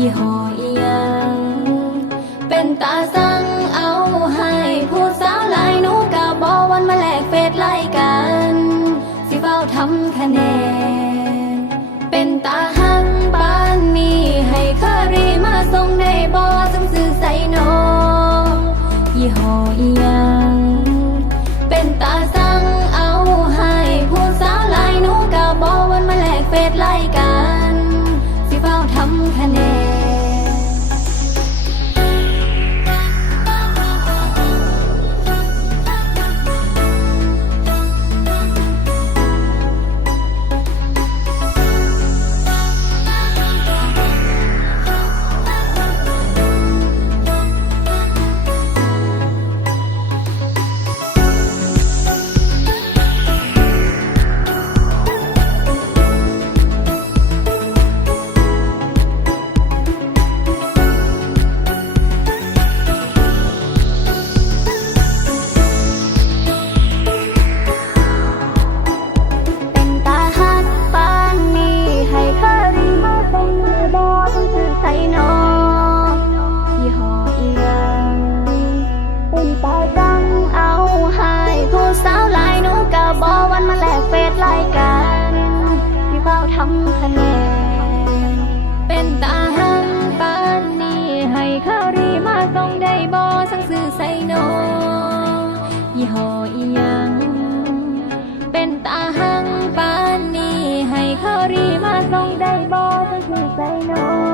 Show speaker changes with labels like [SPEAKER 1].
[SPEAKER 1] ยี่ห้อยังเป็นตาซา หออียัง เป็นตาหังปานนี้ให้เขารีมาส่งได้บ่จะคือใจน้อง